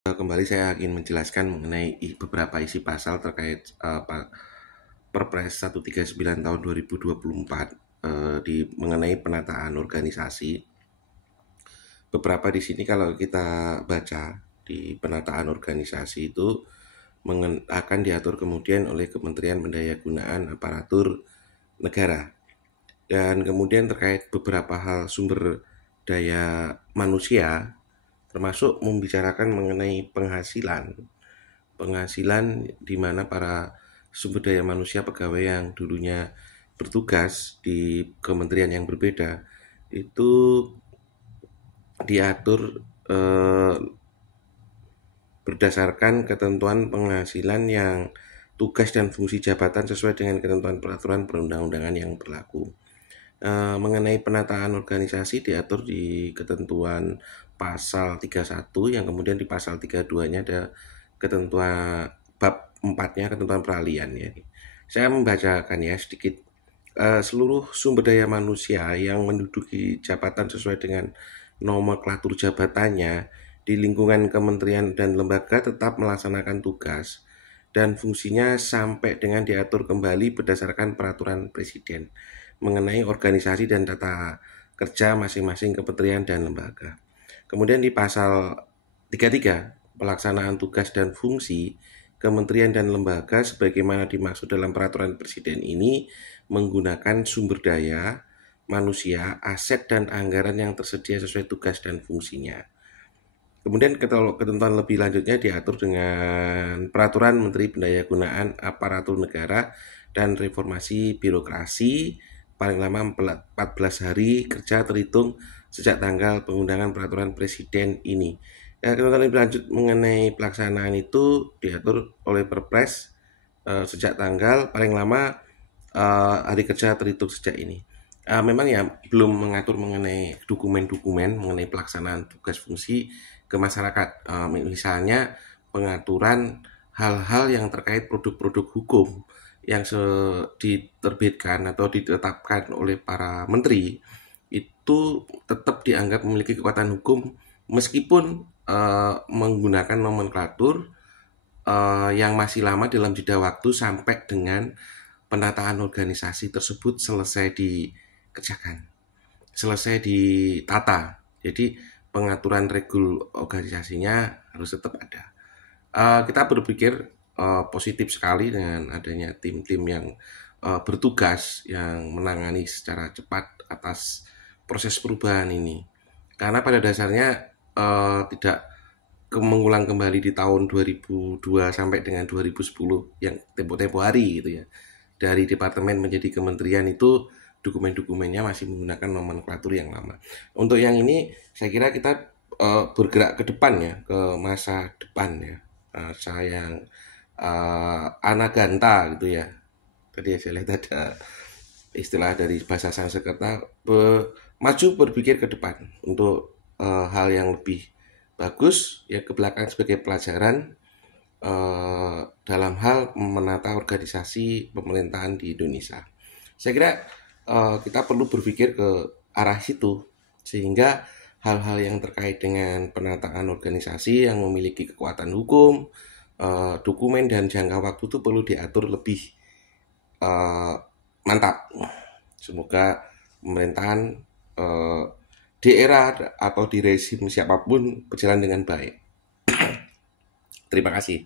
Kembali saya ingin menjelaskan mengenai beberapa isi pasal terkait Perpres 139 tahun 2024 mengenai penataan organisasi. Beberapa di sini kalau kita baca di penataan organisasi itu akan diatur kemudian oleh Kementerian Pendayagunaan Aparatur Negara. Dan kemudian terkait beberapa hal sumber daya manusia, termasuk membicarakan mengenai penghasilan di mana para sumber daya manusia pegawai yang dulunya bertugas di kementerian yang berbeda itu diatur berdasarkan ketentuan penghasilan yang tugas dan fungsi jabatan sesuai dengan ketentuan peraturan perundang-undangan yang berlaku. Mengenai penataan organisasi diatur di ketentuan pasal 31 yang kemudian di pasal 32-nya ada ketentuan bab 4-nya ketentuan peralihan ya. Saya membacakan ya sedikit. Seluruh sumber daya manusia yang menduduki jabatan sesuai dengan nomenklatur jabatannya di lingkungan kementerian dan lembaga tetap melaksanakan tugas dan fungsinya sampai dengan diatur kembali berdasarkan peraturan presiden mengenai organisasi dan tata kerja masing-masing kementerian dan lembaga. Kemudian di pasal 33, pelaksanaan tugas dan fungsi kementerian dan lembaga sebagaimana dimaksud dalam peraturan presiden ini menggunakan sumber daya, manusia, aset dan anggaran yang tersedia sesuai tugas dan fungsinya. Kemudian ketentuan lebih lanjutnya diatur dengan Peraturan Menteri Pendayagunaan Aparatur Negara dan Reformasi Birokrasi paling lama 14 hari kerja terhitung sejak tanggal pengundangan peraturan presiden ini. Ketentuan lebih lanjut mengenai pelaksanaan itu diatur oleh Perpres sejak tanggal paling lama hari kerja terhitung sejak ini. Memang ya belum mengatur mengenai dokumen-dokumen mengenai pelaksanaan tugas fungsi ke masyarakat. Misalnya pengaturan hal-hal yang terkait produk-produk hukum yang diterbitkan atau ditetapkan oleh para menteri itu tetap dianggap memiliki kekuatan hukum meskipun menggunakan nomenklatur yang masih lama dalam jeda waktu sampai dengan penataan organisasi tersebut selesai dikerjakan, selesai ditata. Jadi pengaturan regul organisasinya harus tetap ada. Kita berpikir positif sekali dengan adanya tim-tim yang bertugas yang menangani secara cepat atas proses perubahan ini. Karena pada dasarnya tidak mengulang kembali di tahun 2002 sampai dengan 2010 yang tempo-tempo hari gitu ya. Dari departemen menjadi kementerian itu dokumen-dokumennya masih menggunakan nomenklatur yang lama. Untuk yang ini saya kira kita bergerak ke depan ya, ke masa depan ya. Saya yang anaganta gitu ya. Tadi saya lihat ada istilah dari bahasa Sanskerta, maju berpikir ke depan untuk hal yang lebih bagus ya ke belakang sebagai pelajaran dalam hal menata organisasi pemerintahan di Indonesia. Saya kira kita perlu berpikir ke arah situ sehingga hal-hal yang terkait dengan penataan organisasi yang memiliki kekuatan hukum, dokumen dan jangka waktu itu perlu diatur lebih mantap. Semoga pemerintahan di era atau di rezim siapapun berjalan dengan baik. Terima kasih.